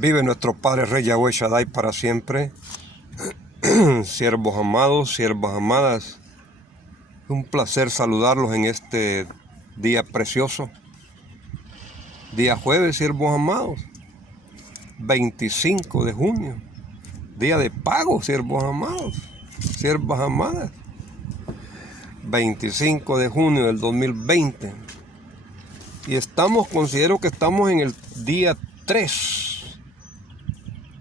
Vive nuestro Padre Rey Yahweh Shaddai para siempre. Siervos amados, siervas amadas, un placer saludarlos en este día precioso. Día jueves, siervos amados, 25 de junio. Día de pago, siervos amados, siervas amadas. 25 de junio del 2020. Y considero que estamos en el día 3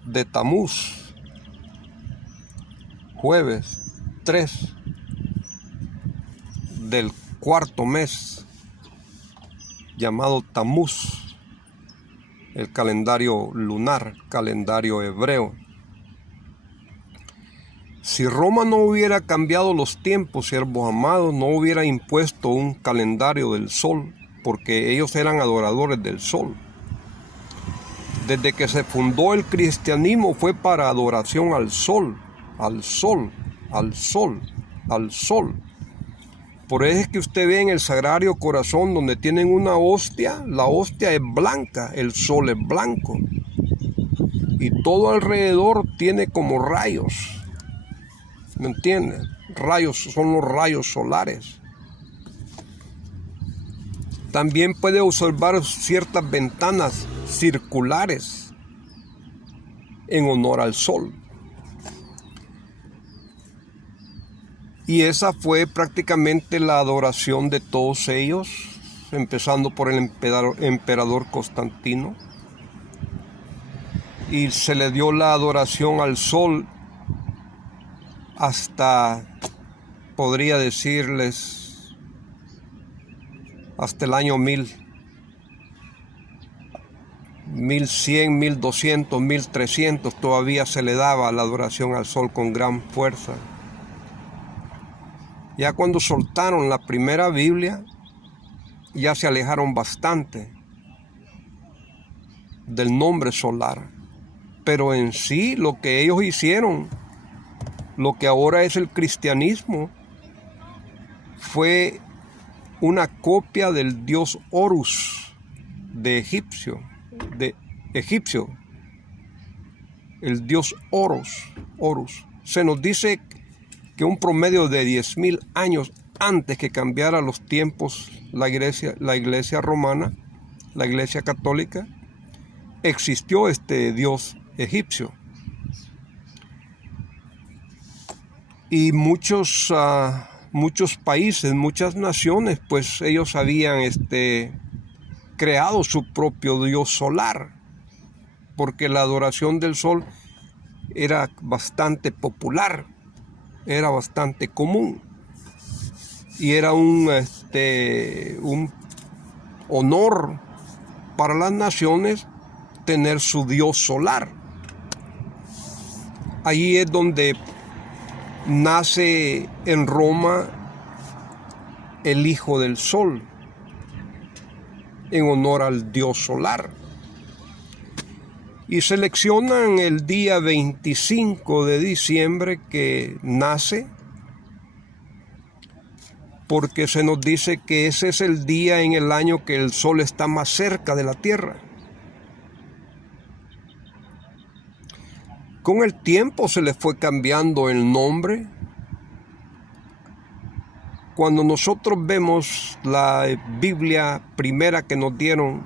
de Tamuz, jueves 3 del cuarto mes, llamado Tamuz, el calendario lunar, calendario hebreo. Si Roma no hubiera cambiado los tiempos, siervos amados, no hubiera impuesto un calendario del sol, porque ellos eran adoradores del sol. Desde que se fundó el cristianismo fue para adoración al sol, al sol, al sol, al sol. Por eso es que usted ve en el Sagrario Corazón donde tienen una hostia, la hostia es blanca, el sol es blanco. Y todo alrededor tiene como rayos, ¿me entiende? Rayos, son los rayos solares. También puede observar ciertas ventanas circulares en honor al sol. Y esa fue prácticamente la adoración de todos ellos, empezando por el emperador Constantino. Y se le dio la adoración al sol hasta, podría decirles, hasta el año 1100, 1200, 1300 todavía se le daba la adoración al sol con gran fuerza. Ya cuando soltaron la primera Biblia, ya se alejaron bastante del nombre solar. Pero en sí, lo que ellos hicieron, lo que ahora es el cristianismo, fue una copia del dios Horus de Egipcio, el dios Horus. Se nos dice que un promedio de 10,000 años antes que cambiara los tiempos la iglesia romana, la iglesia católica, existió este dios egipcio. Y muchos países, muchas naciones, pues ellos habían creado su propio dios solar, porque la adoración del sol era bastante popular, era bastante común, y era un honor para las naciones tener su dios solar. Allí es donde nace en Roma el Hijo del Sol, en honor al dios solar. Y seleccionan el día 25 de diciembre que nace, porque se nos dice que ese es el día en el año que el sol está más cerca de la tierra. Con el tiempo se le fue cambiando el nombre. Cuando nosotros vemos la Biblia primera que nos dieron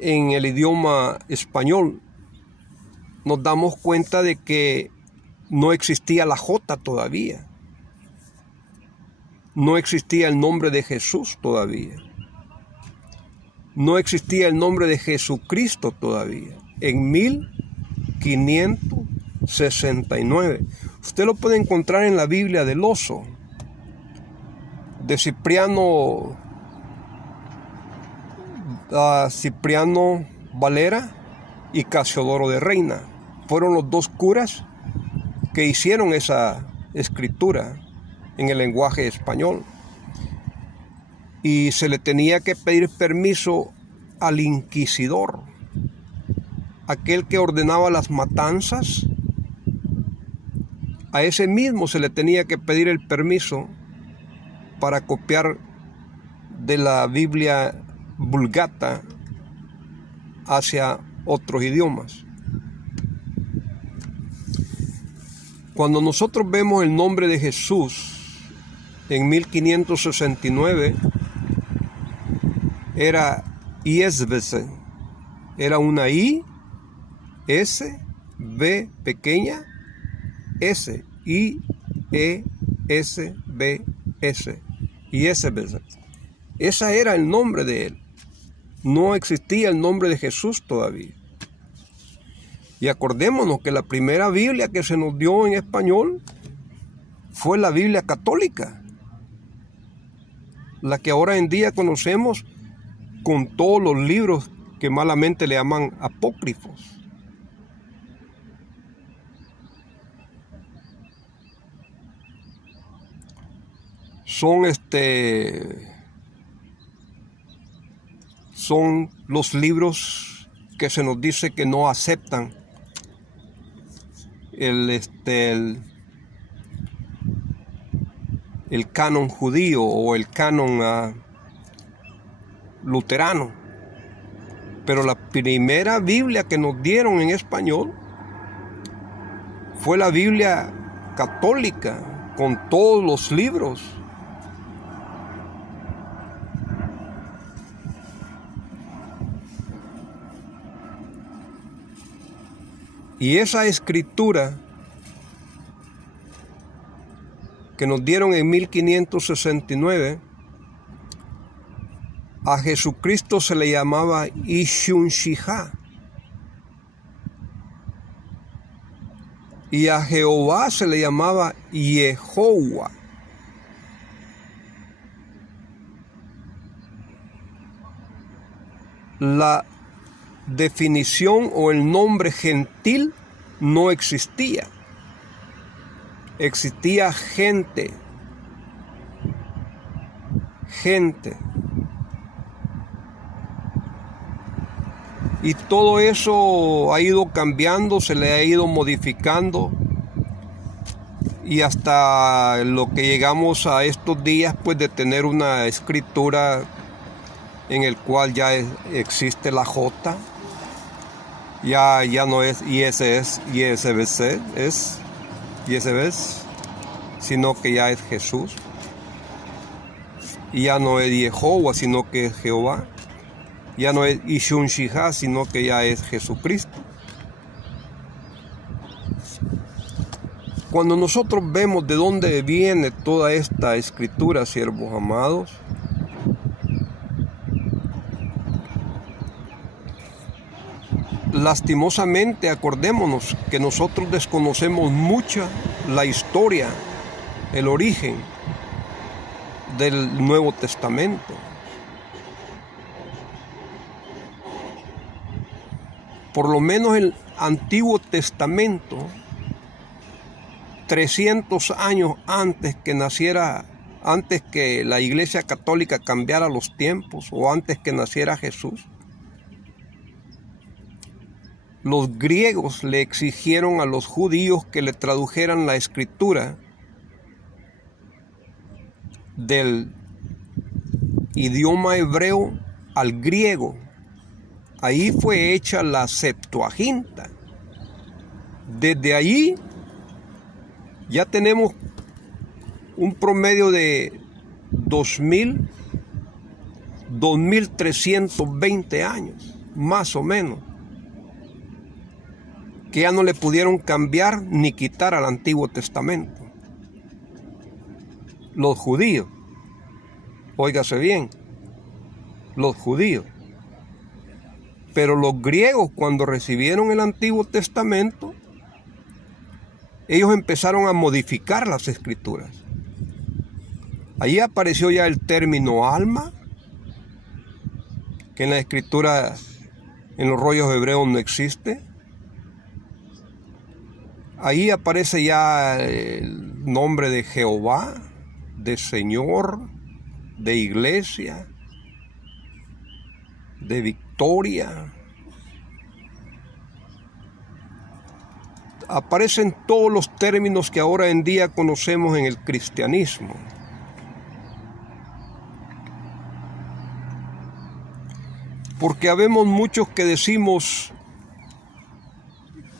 en el idioma español, nos damos cuenta de que no existía la J todavía. No existía el nombre de Jesús todavía. No existía el nombre de Jesucristo todavía. En 1569. Usted lo puede encontrar en la Biblia del Oso, de Cipriano Valera y Casiodoro de Reina. Fueron los dos curas que hicieron esa escritura en el lenguaje español. Y se le tenía que pedir permiso al inquisidor, aquel que ordenaba las matanzas. A ese mismo se le tenía que pedir el permiso para copiar de la Biblia Vulgata hacia otros idiomas. Cuando nosotros vemos el nombre de Jesús en 1569, era Yesbese, era una I, S, B pequeña, S, I, E, S, B, S, Yesbese. Ese era el nombre de él. No existía el nombre de Jesús todavía. Y acordémonos que la primera Biblia que se nos dio en español fue la Biblia católica, la que ahora en día conocemos con todos los libros que malamente le llaman apócrifos. Son los libros que se nos dice que no aceptan el canon judío o el canon luterano. Pero la primera Biblia que nos dieron en español fue la Biblia católica, con todos los libros. Y esa escritura que nos dieron en 1569, a Jesucristo se le llamaba Ishun-Shihá, y a Jehová se le llamaba Yehová. La definición o el nombre gentil no existía. Existía gente. Y todo eso ha ido cambiando, se le ha ido modificando. Y hasta lo que llegamos a estos días, pues de tener una escritura en el cual ya existe la J. Ya no es ISBC, sino que ya es Jesús. Y ya no es Yehová, sino que es Jehová. Ya no es Ishun-Shihá, sino que ya es Jesucristo. Cuando nosotros vemos de dónde viene toda esta escritura, siervos amados, lastimosamente acordémonos que nosotros desconocemos mucho la historia, el origen del Nuevo Testamento. Por lo menos el Antiguo Testamento, 300 años antes que la Iglesia Católica cambiara los tiempos, o antes que naciera Jesús, los griegos le exigieron a los judíos que le tradujeran la escritura del idioma hebreo al griego. Ahí fue hecha la Septuaginta. Desde allí ya tenemos un promedio de 2320 años, más o menos, que ya no le pudieron cambiar ni quitar al Antiguo Testamento. Los judíos, óigase bien, los judíos. Pero los griegos, cuando recibieron el Antiguo Testamento, ellos empezaron a modificar las escrituras. Allí apareció ya el término alma, que en la escritura, en los rollos hebreos no existe. Ahí aparece ya el nombre de Jehová, de Señor, de iglesia, de victoria. Aparecen todos los términos que ahora en día conocemos en el cristianismo. Porque habemos muchos que decimos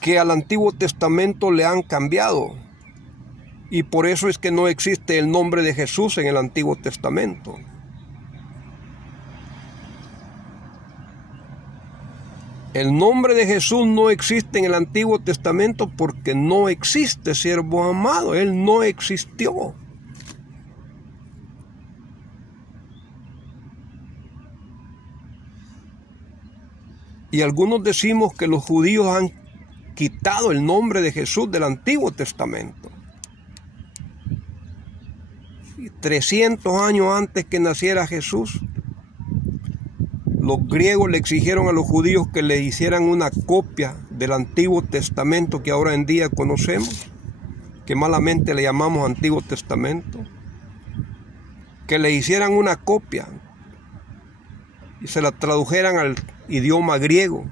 que al Antiguo Testamento le han cambiado. Y por eso es que no existe el nombre de Jesús en el Antiguo Testamento. El nombre de Jesús no existe en el Antiguo Testamento porque no existe, siervo amado. Él no existió. Y algunos decimos que los judíos han quitado el nombre de Jesús del Antiguo Testamento. Y 300 años antes que naciera Jesús, los griegos le exigieron a los judíos que le hicieran una copia del Antiguo Testamento que ahora en día conocemos, que malamente le llamamos Antiguo Testamento, que le hicieran una copia y se la tradujeran al idioma griego.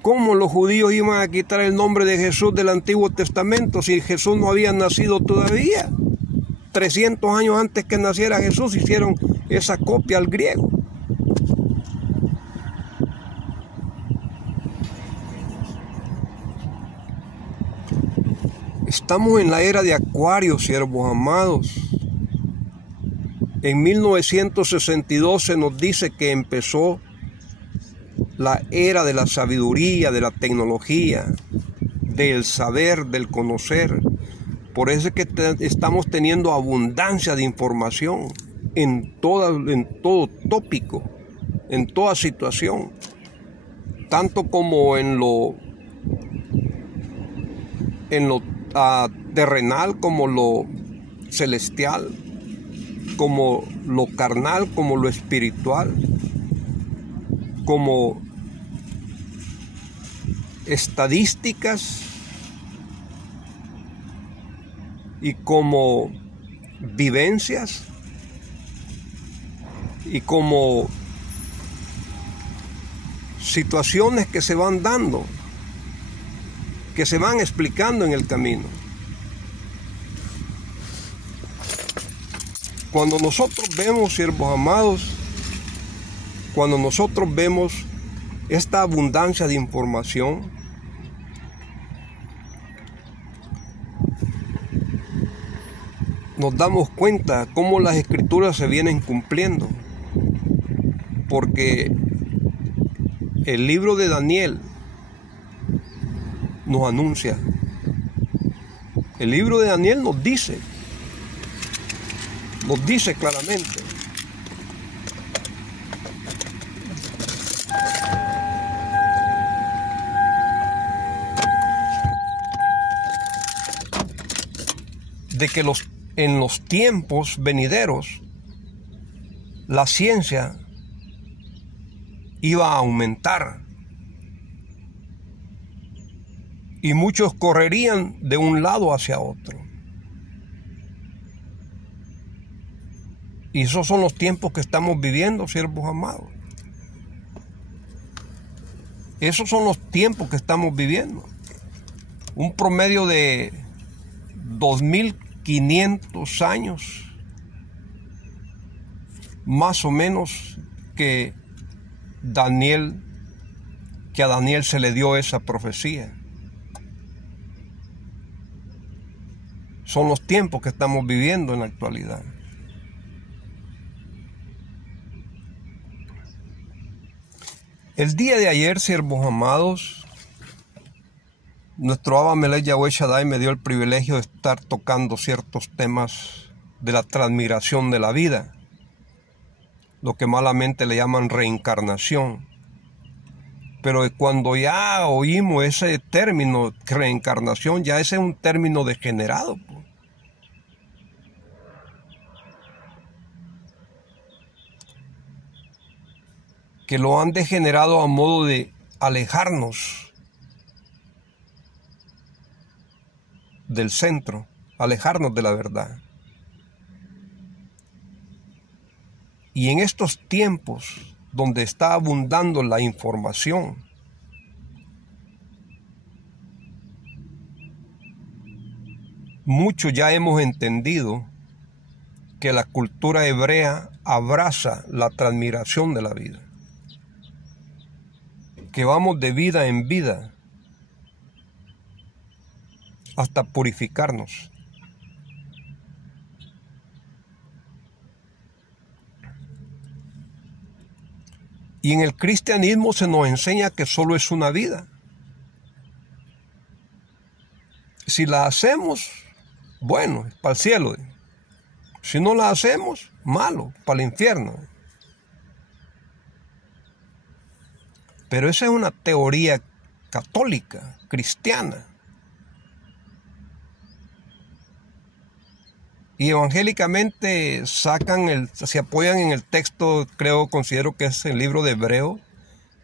¿Cómo los judíos iban a quitar el nombre de Jesús del Antiguo Testamento si Jesús no había nacido todavía? 300 años antes que naciera Jesús hicieron esa copia al griego. Estamos en la era de Acuario, siervos amados. En 1962 se nos dice que empezó la era de la sabiduría, de la tecnología, del saber, del conocer. Por eso es que estamos teniendo abundancia de información en todo tópico, en toda situación, tanto como en lo terrenal, como lo celestial, como lo carnal, como lo espiritual, como estadísticas y como vivencias y como situaciones que se van dando, que se van explicando en el camino. Cuando nosotros vemos, siervos amados, cuando nosotros vemos esta abundancia de información, nos damos cuenta cómo las escrituras se vienen cumpliendo, porque el libro de Daniel nos anuncia, el libro de Daniel nos dice claramente de que en los tiempos venideros la ciencia iba a aumentar y muchos correrían de un lado hacia otro. Y esos son los tiempos que estamos viviendo, siervos amados. Esos son los tiempos que estamos viviendo. Un promedio de 2500 años, más o menos, que a Daniel se le dio esa profecía. Son los tiempos que estamos viviendo en la actualidad. El día de ayer, siervos amados, nuestro Abba Melech Yahweh Shaddai me dio el privilegio de estar tocando ciertos temas de la transmigración de la vida, lo que malamente le llaman reencarnación. Pero cuando ya oímos ese término, reencarnación, ya ese es un término degenerado, pues. Que lo han degenerado a modo de alejarnos del centro, alejarnos de la verdad. Y en estos tiempos donde está abundando la información, muchos ya hemos entendido que la cultura hebrea abraza la transmigración de la vida, que vamos de vida en vida hasta purificarnos. Y en el cristianismo se nos enseña que solo es una vida. Si la hacemos, bueno, es para el cielo. Si no la hacemos, malo, para el infierno. Pero esa es una teoría católica, cristiana. Y evangélicamente se apoyan en el texto, considero que es el libro de Hebreo,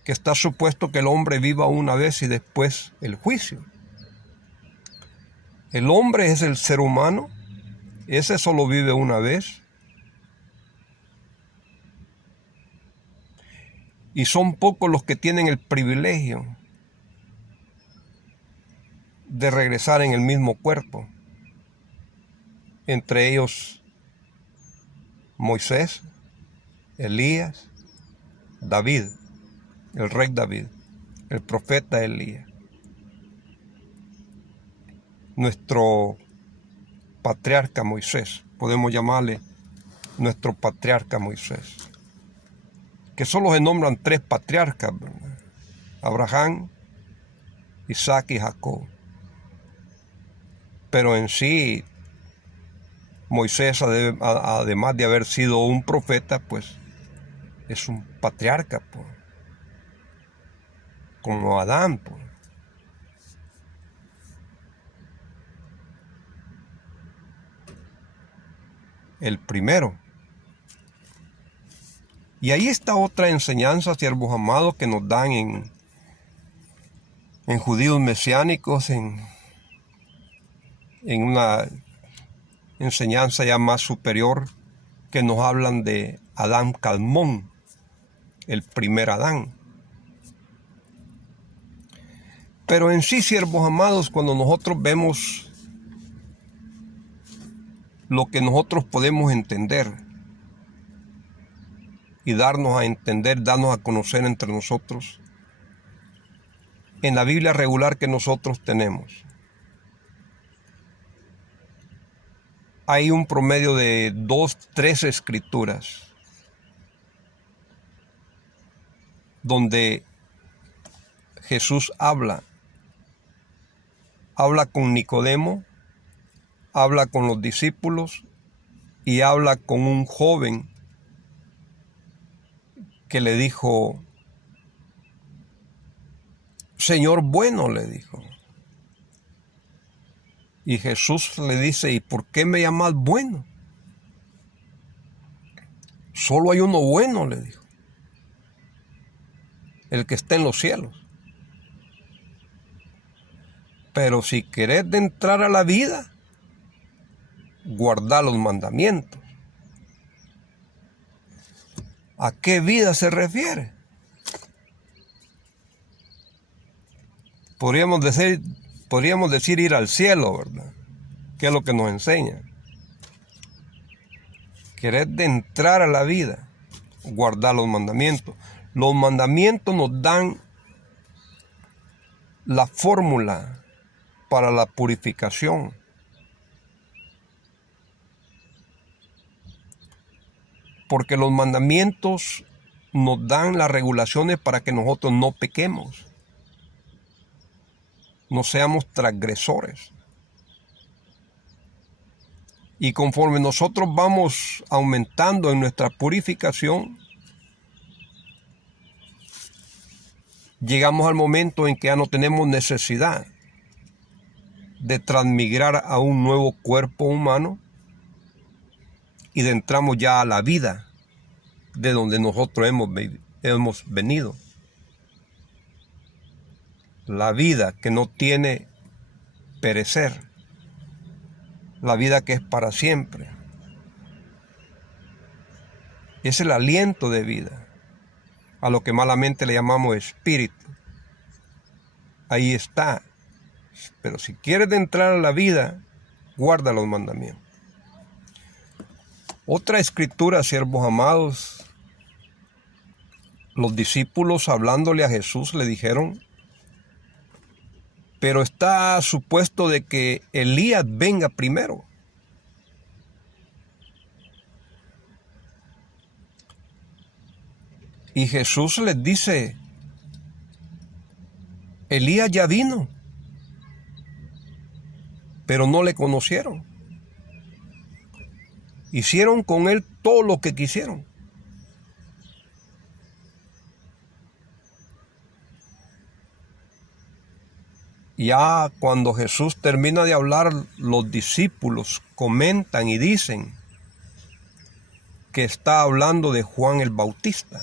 que está supuesto que el hombre viva una vez y después el juicio. El hombre es el ser humano, ese solo vive una vez. Y son pocos los que tienen el privilegio de regresar en el mismo cuerpo. Entre ellos Moisés, Elías, David, el rey David, el profeta Elías. Nuestro patriarca Moisés, podemos llamarle nuestro patriarca Moisés, que solo se nombran 3 patriarcas, ¿verdad? Abraham, Isaac y Jacob. Pero en sí, Moisés, además de haber sido un profeta, pues es un patriarca, pues, como Adán, pues. El primero. Y ahí está otra enseñanza, siervos amados, que nos dan en judíos mesiánicos, en una enseñanza ya más superior, que nos hablan de Adán Calmón, el primer Adán. Pero en sí, siervos amados, cuando nosotros vemos lo que nosotros podemos entender y darnos a entender, darnos a conocer entre nosotros, en la Biblia regular que nosotros tenemos, hay un promedio de 2, 3 escrituras donde Jesús habla con Nicodemo, habla con los discípulos y habla con un joven que le dijo, Señor bueno, le dijo. Y Jesús le dice, ¿y por qué me llamas bueno? Solo hay uno bueno, le dijo, el que está en los cielos. Pero si querés de entrar a la vida, guardá los mandamientos. ¿A qué vida se refiere? Podríamos decir ir al cielo, ¿verdad? Que es lo que nos enseña. Querés de entrar a la vida, guardar los mandamientos. Los mandamientos nos dan la fórmula para la purificación. Porque los mandamientos nos dan las regulaciones para que nosotros no pequemos, no seamos transgresores. Y conforme nosotros vamos aumentando en nuestra purificación, llegamos al momento en que ya no tenemos necesidad de transmigrar a un nuevo cuerpo humano y de entramos ya a la vida de donde nosotros hemos venido. La vida que no tiene perecer, la vida que es para siempre. Es el aliento de vida, a lo que malamente le llamamos espíritu. Ahí está. Pero si quieres de entrar a la vida, guarda los mandamientos. Otra escritura, siervos amados, los discípulos hablándole a Jesús le dijeron, pero está supuesto de que Elías venga primero. Y Jesús les dice, Elías ya vino, pero no le conocieron. Hicieron con él todo lo que quisieron. Ya cuando Jesús termina de hablar, los discípulos comentan y dicen que está hablando de Juan el Bautista.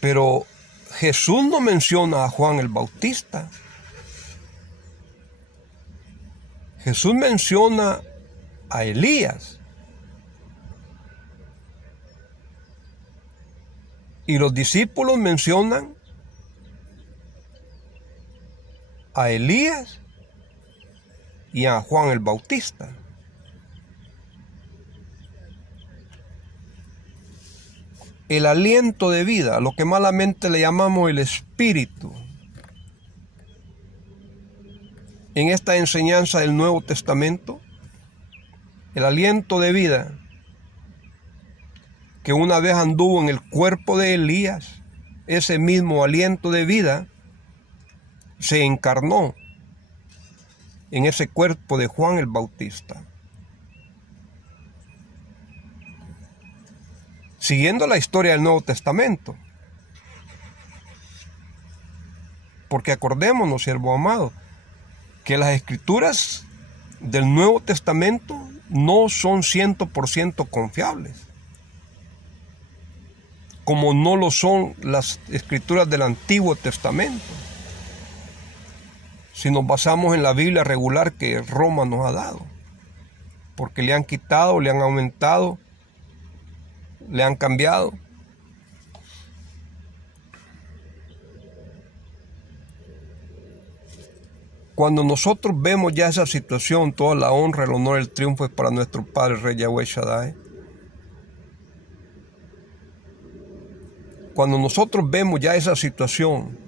Pero Jesús no menciona a Juan el Bautista. Jesús menciona a Elías. Y los discípulos mencionan a Elías y a Juan el Bautista. El aliento de vida, lo que malamente le llamamos el espíritu, en esta enseñanza del Nuevo Testamento, el aliento de vida que una vez anduvo en el cuerpo de Elías, ese mismo aliento de vida se encarnó en ese cuerpo de Juan el Bautista. Siguiendo la historia del Nuevo Testamento, porque acordémonos, siervo amado, que las escrituras del Nuevo Testamento no son 100% confiables, como no lo son las escrituras del Antiguo Testamento, si nos basamos en la Biblia regular que Roma nos ha dado, porque le han quitado, le han aumentado, le han cambiado. Cuando nosotros vemos ya esa situación, toda la honra, el honor, el triunfo es para nuestro Padre Rey Yahweh Shaddai. Cuando nosotros vemos ya esa situación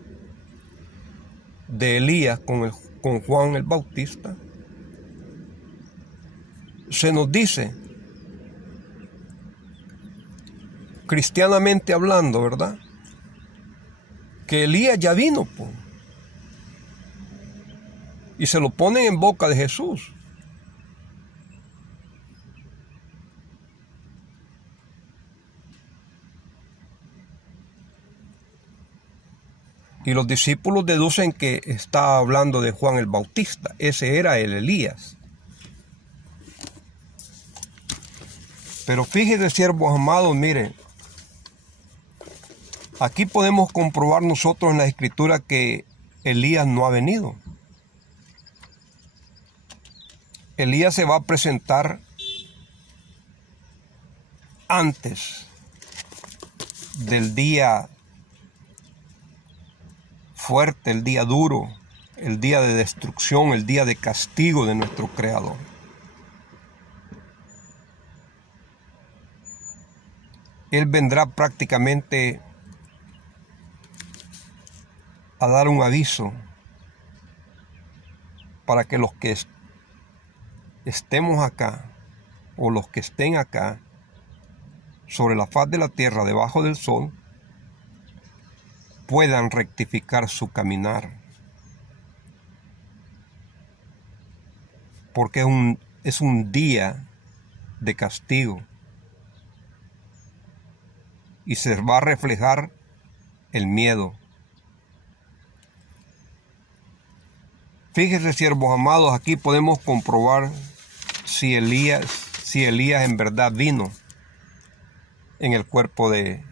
de Elías con Juan el Bautista, se nos dice, cristianamente hablando, ¿verdad?, que Elías ya vino, pues, y se lo ponen en boca de Jesús. Y los discípulos deducen que está hablando de Juan el Bautista. Ese era el Elías. Pero fíjense, siervos amados, miren, aquí podemos comprobar nosotros en la Escritura que Elías no ha venido. Elías se va a presentar antes del día fuerte, el día duro, el día de destrucción, el día de castigo de nuestro Creador. Él vendrá prácticamente a dar un aviso para que los que estemos acá o los que estén acá sobre la faz de la tierra debajo del sol puedan rectificar su caminar, porque es un día de castigo y se va a reflejar el miedo. Fíjense, siervos amados, aquí podemos comprobar si Elías en verdad vino en el cuerpo de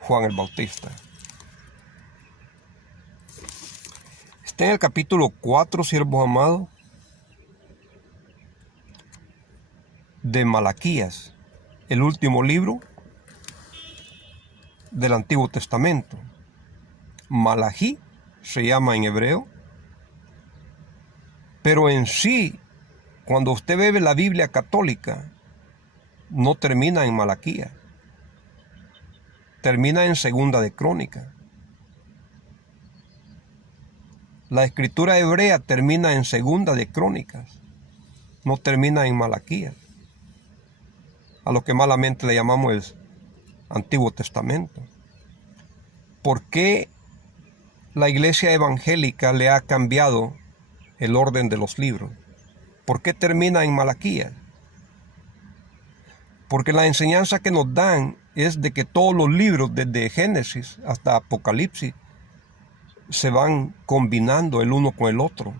Juan el Bautista. Está en el capítulo 4, siervos amados, de Malaquías, el último libro del Antiguo Testamento. Malají se llama en hebreo, Pero en sí, cuando usted ve la Biblia católica, no termina en Malaquías, termina en Segunda de Crónicas. La escritura hebrea termina en Segunda de Crónicas, no termina en Malaquías, a lo que malamente le llamamos el Antiguo Testamento. ¿Por qué la iglesia evangélica le ha cambiado el orden de los libros? ¿Por qué termina en Malaquías? Porque la enseñanza que nos dan es de que todos los libros, desde Génesis hasta Apocalipsis, se van combinando el uno con el otro.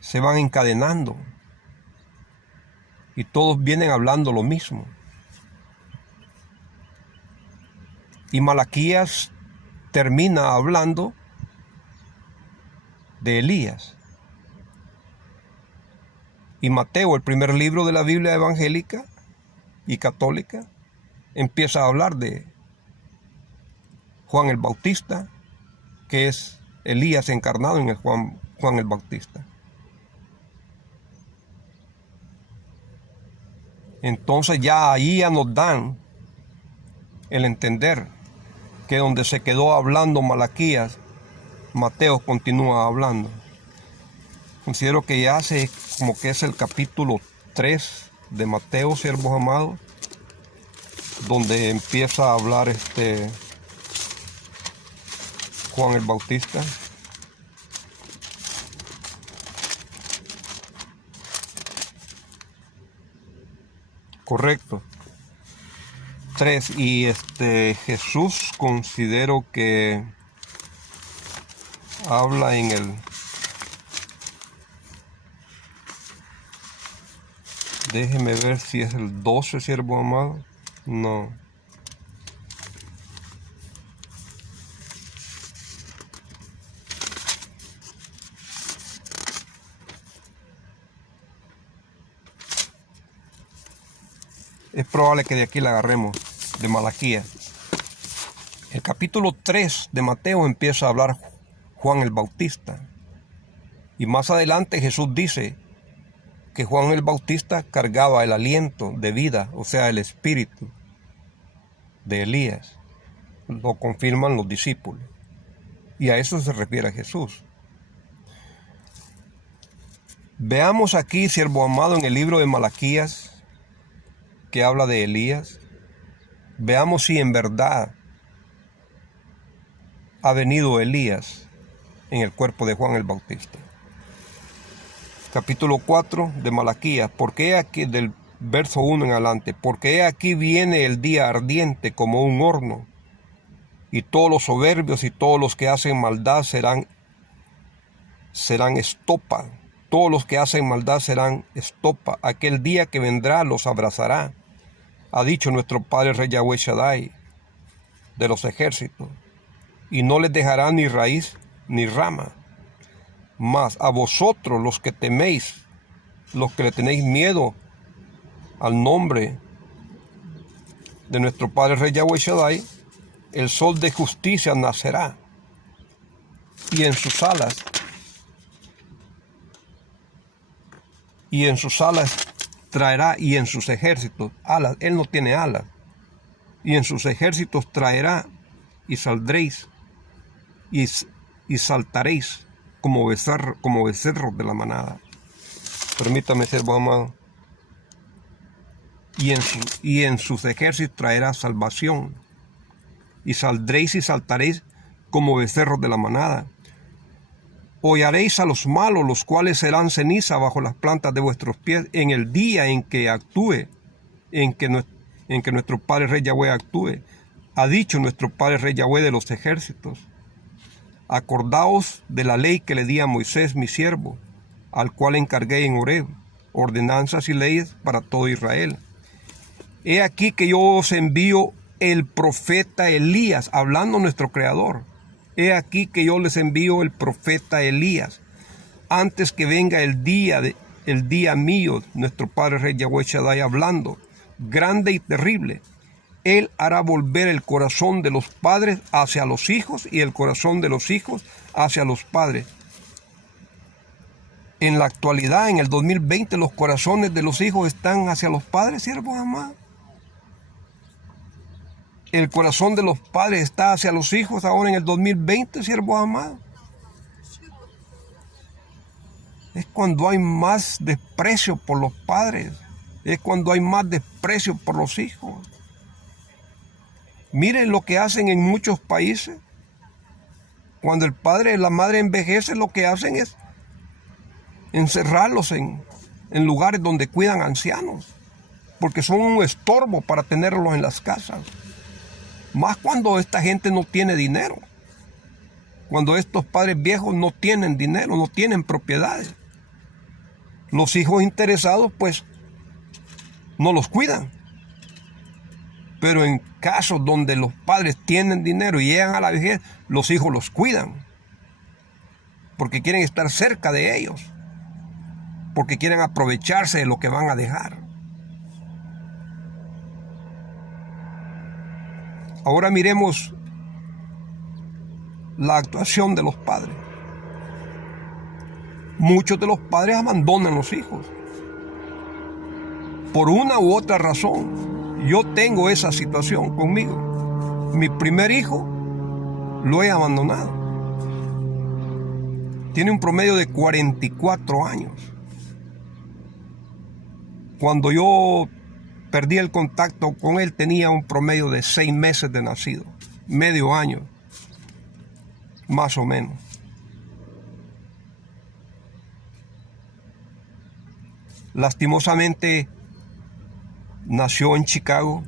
Se van encadenando. Y todos vienen hablando lo mismo. Y Malaquías termina hablando de Elías. Y Mateo, el primer libro de la Biblia evangélica y católica, empieza a hablar de Juan el Bautista, que es Elías encarnado en el Juan el Bautista. Entonces ya ahí ya nos dan el entender que donde se quedó hablando Malaquías, Mateo continúa hablando. Considero que ya hace como que es el capítulo 3 de Mateo, siervos amados, donde empieza a hablar Juan el Bautista. Correcto. 3. Y Jesús considero que habla en el... Déjeme ver si es el 12, siervo amado. No. Es probable que de aquí la agarremos, de Malaquías. El capítulo 3 de Mateo empieza a hablar Juan el Bautista. Y más adelante Jesús dice que Juan el Bautista cargaba el aliento de vida, o sea, el espíritu de Elías. Lo confirman los discípulos. Y a eso se refiere Jesús. Veamos aquí, siervo amado, en el libro de Malaquías, que habla de Elías. Veamos si en verdad ha venido Elías en el cuerpo de Juan el Bautista. Capítulo 4 de Malaquías, porque aquí, del verso 1 en adelante, porque aquí viene el día ardiente como un horno, y todos los soberbios y todos los que hacen maldad serán estopa. Todos los que hacen maldad serán estopa. Aquel día que vendrá los abrazará, ha dicho nuestro Padre Rey Yahweh Shaddai de los ejércitos, y no les dejará ni raíz ni rama. Mas a vosotros los que teméis, los que le tenéis miedo al nombre de nuestro Padre Rey Yahweh Shaddai, el sol de justicia nacerá, y en sus alas traerá, y en sus ejércitos alas. Él no tiene alas. Y en sus ejércitos traerá, y saldréis y saltaréis como becerros de la manada. Permítame, siervo amado. Y en sus ejércitos traerá salvación, y saldréis y saltaréis como becerros de la manada. Hollaréis a los malos, los cuales serán ceniza bajo las plantas de vuestros pies en el día en que actúe, en que nuestro Padre Rey Yahweh actúe. Ha dicho nuestro Padre Rey Yahweh de los ejércitos. Acordaos de la ley que le di a Moisés mi siervo, al cual encargué en Horeb, ordenanzas y leyes para todo Israel. He aquí que yo os envío el profeta Elías, hablando nuestro Creador. He aquí que yo les envío el profeta Elías, antes que venga el día mío, nuestro Padre Rey Yahweh Shaddai hablando, grande y terrible. Él hará volver el corazón de los padres hacia los hijos y el corazón de los hijos hacia los padres, En la actualidad, en el 2020, los corazones de los hijos están hacia los padres, siervos amados. El corazón de los padres está hacia los hijos ahora en el 2020, siervos amados. Es cuando hay más desprecio por los padres. Es cuando hay más desprecio por los hijos. Miren lo que hacen en muchos países. Cuando el padre y la madre envejecen, lo que hacen es encerrarlos en lugares donde cuidan ancianos, porque son un estorbo para tenerlos en las casas. Más cuando esta gente no tiene dinero. Cuando estos padres viejos no tienen dinero, no tienen propiedades. Los hijos interesados, pues, no los cuidan. Pero en casos donde los padres tienen dinero y llegan a la vejez, los hijos los cuidan. Porque quieren estar cerca de ellos. Porque quieren aprovecharse de lo que van a dejar. Ahora miremos la actuación de los padres. Muchos de los padres abandonan los hijos. Por una u otra razón. Yo tengo esa situación conmigo. Mi primer hijo lo he abandonado. Tiene un promedio de 44 años. Cuando yo perdí el contacto con él, tenía un promedio de 6 meses de nacido. Medio año, más o menos. Lastimosamente, nació en Chicago.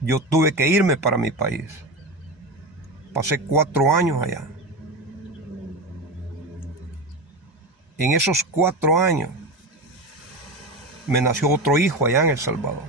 Yo tuve que irme para mi país. Pasé 4 años allá. En esos 4 años me nació otro hijo allá en El Salvador.